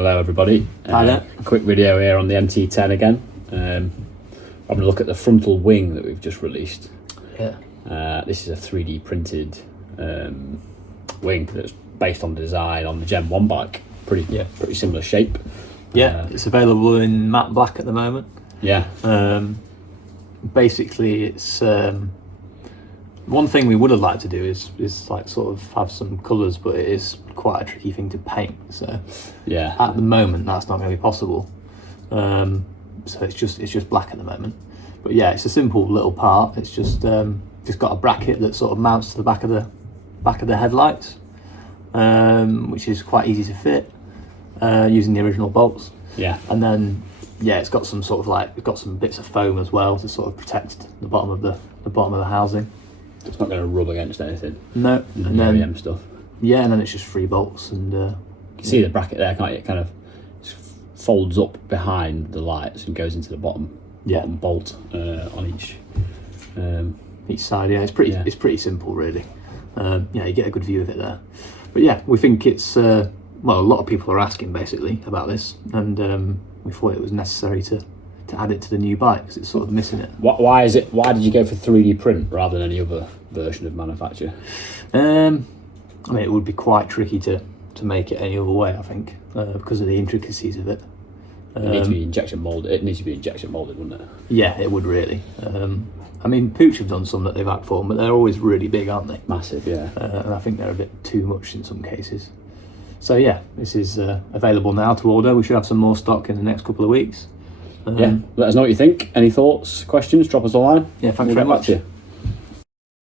Hello everybody. Hi there. A quick video here on the MT-10 again. I'm going to look at the frontal wing that we've just released. Yeah. This is a 3D printed wing that's based on design on the Gen 1 bike. Pretty similar shape. Yeah, it's available in matte black at the moment. Yeah. Basically, it's one thing we would have liked to do is like sort of have some colours, but it is quite a tricky thing to paint. So yeah, at the moment that's not going to be possible. So it's just black at the moment. But yeah, it's a simple little part. It's just got a bracket that sort of mounts to the back of the headlights, which is quite easy to fit using the original bolts. Yeah. And then it's got some sort of it's got some bits of foam as well to sort of protect the bottom of the housing. It's not going to rub against anything. No. And then OEM stuff. Yeah, and then it's just 3 bolts and. You can see the bracket there, can't you? It kind of folds up behind the lights and goes into the bottom bolt on each side. Yeah, it's pretty simple really. You get a good view of it there. But yeah, we think it's a lot of people are asking basically about this, and we thought it was necessary to add it to the new bike because it's sort of missing it. Why did you go for 3D print rather than any other version of manufacture? I mean, it would be quite tricky to make it any other way, I think, because of the intricacies of it. It needs to be injection molded. It needs to be injection molded, wouldn't it? Yeah, it would really. I mean, Pooch have done some that they've had for them, but they're always really big, aren't they? Massive, yeah. And I think they're a bit too much in some cases. So yeah, this is available now to order. We should have some more stock in the next couple of weeks. Let us know what you think. Any thoughts, questions, drop us a line. Yeah, thanks very much. Back to you.